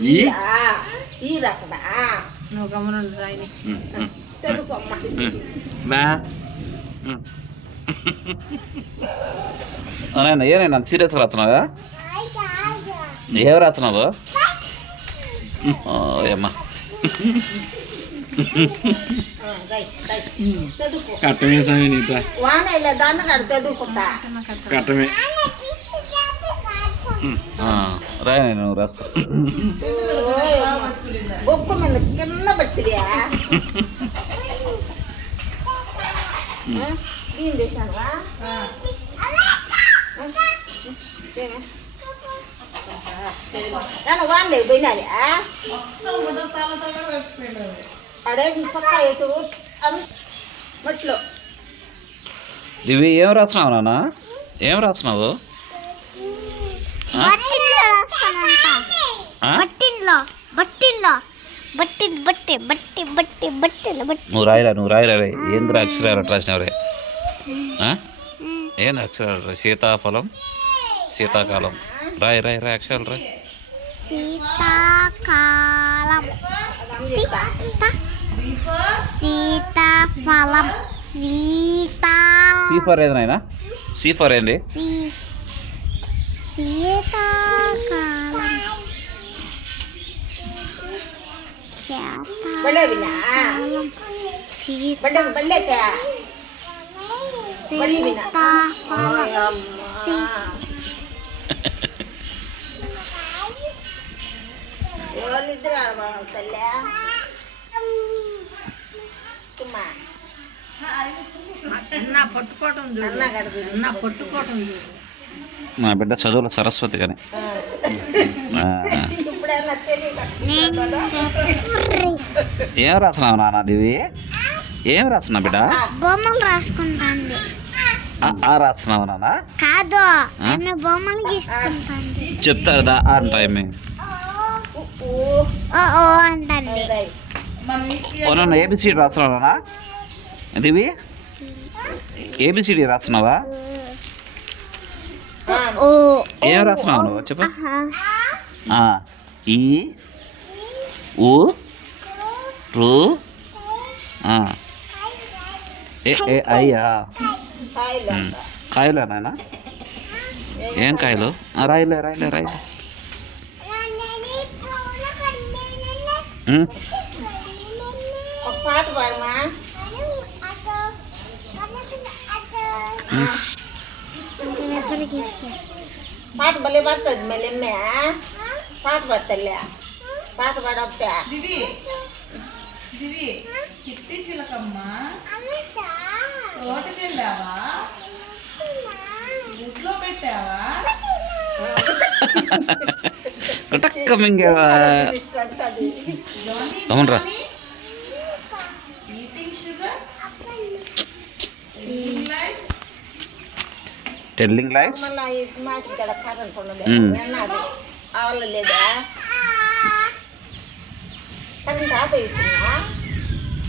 ఈ రాకదా నువ్వు గమనండి రాయని చదువుకోమ్మా ఏనైనా సీరియస్ రాస్తున్నావా ఏం రాస్తున్నావు అమ్మా కట్టమే స్వామి నీతో వాన ఇలా దాన్ని కాదు చదువుకుంటా కట్టమే రాయ నువ్వు రాస్తా గొప్ప మీద కింద పట్టిరియా ఏం చేశానువా నేను వాళ్ళే పోయినాలి అడేసి పక్క ఎటు మట్లో ఇవి ఏం రాస్తున్నావు నాన్న ఏం రాస్తున్నావు నువ్వు రాయిరా ఏంద్ర అక్షరాలు రాసినవరే ఏంద్ర అక్షరాలు సీతాఫలం శీతాకాలం రాయి అక్షరాలు రాయి శీతాకాలం సీతాఫలం సి ఫర్ ఏంది నాయనా సి ఫర్ ఏంది శీతాకాలం వాళ్ళిద్దరు ఆడబాను తల్లి పట్టుకోవటం నా బిడ్డ చదువుల సరస్వతి కానీ ఏం రాస్తున్నావు నాన్న దివి ఏం రాస్తున్నావు బిడ్డ బొమ్మలు రాసుకుంటాండి రాస్తున్నావు నాన్న కాదు బొమ్మలు గీసుకుంటాండి చెప్తారు అని టైం అంటండి నన్ను ఏబిసిడి రాస్తున్నావు నాన్న దివి ఏబిసిడి రాస్తున్నావా ఏం రాస్తున్నావు నువ్వు చెప్పు ఈ ఊ రు అయ్యా కాయలు నాయనా ఏం కాయలు రాయలే పాట పాడమా పాట భలే పడుతుంది మళ్ళీ పాట పడతలే పాట పాడొప్పా చిట్టి చిలకమ్మ తోటకి వెళ్ళావా గుడ్లో పెట్టావా అవునరా ఈటింగ్ షుగర్ టెల్లింగ్ లైఫ్ మాటి ఇక్కడ కాదనుకున్నది ఆవల లేదా కరెంట్ ఆపేస్తున్నా